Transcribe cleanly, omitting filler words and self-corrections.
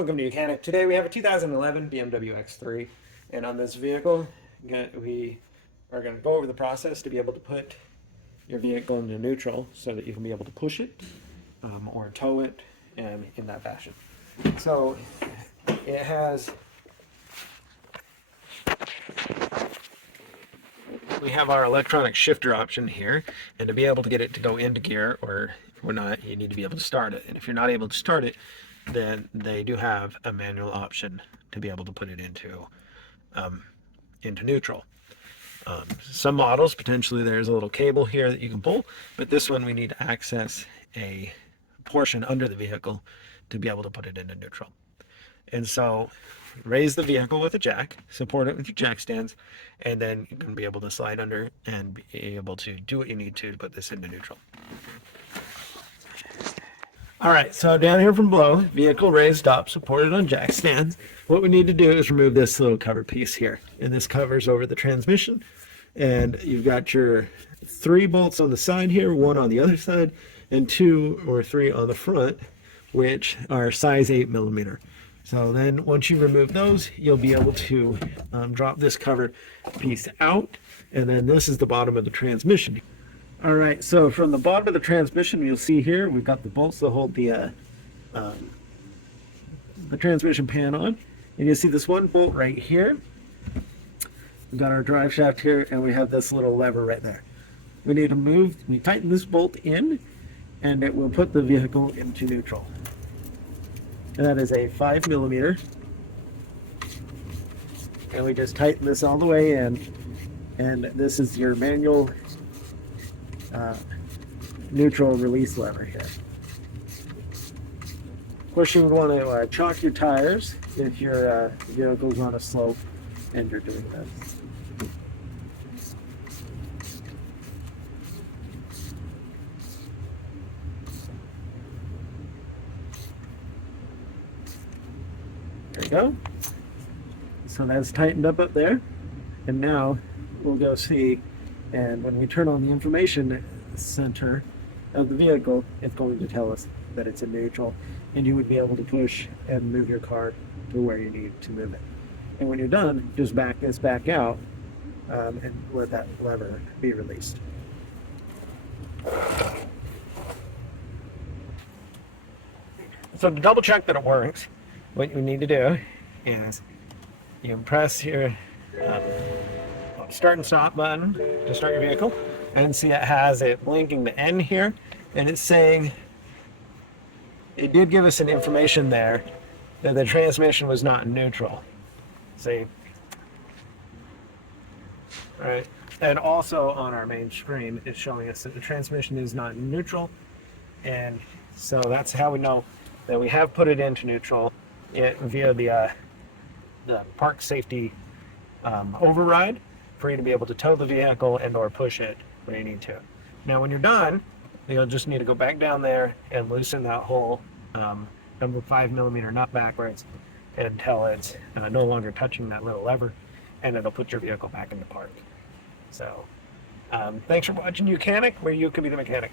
Welcome to Mechanic. Today we have a 2011 BMW X3, and on this vehicle, we are going to go over the process to be able to put your vehicle into neutral so that you can be able to push it or tow it in that fashion. So it has, we have our electronic shifter option here, and to be able to get it to go into gear or not, you need to be able to start it. And if you're not able to start it, then they do have a manual option to be able to put it into neutral. Some models, potentially there's a little cable here that you can pull, but this one we need to access a portion under the vehicle to be able to put it into neutral. And so raise the vehicle with a jack, support it with your jack stands, and then you can be able to slide under and be able to do what you need to put this into neutral. All right, so down here from below, vehicle raised up, supported on jack stands. What we need to do is remove this little cover piece here. And this covers over the transmission. And you've got your 3 bolts on the side here, 1 on the other side, and 2 or 3 on the front, which are size 8mm. So then once you remove those, you'll be able to drop this cover piece out. And then this is the bottom of the transmission. All right, so from the bottom of the transmission, you'll see here, we've got the bolts that hold the transmission pan on. And you see this one bolt right here. We've got our drive shaft here, and we have this little lever right there. We need to tighten this bolt in, and it will put the vehicle into neutral. And that is a 5mm. And we just tighten this all the way in, and this is your manual neutral release lever here. Of course, you would want to chalk your tires if your vehicle's on a slope and you're doing this. There you go. So that's tightened up there, and now we'll go see. And when we turn on the information center of the vehicle, it's going to tell us that it's in neutral, and you would be able to push and move your car to where you need to move it. And when you're done, just back this back out and let that lever be released. So to double check that it works, what you need to do is you press your start and stop button to start your vehicle, and see it has it blinking the N here, and it's saying it did give us an information there that the transmission was not in neutral. See? All right. And also on our main screen, it's showing us that the transmission is not in neutral, and so that's how we know that we have put it into neutral via the park safety override, for you to be able to tow the vehicle and or push it when you need to. Now when you're done, you'll just need to go back down there and loosen that whole number 5mm nut backwards until it's no longer touching that little lever, and it'll put your vehicle back into park. So thanks for watching Mechanic, where you can be the mechanic.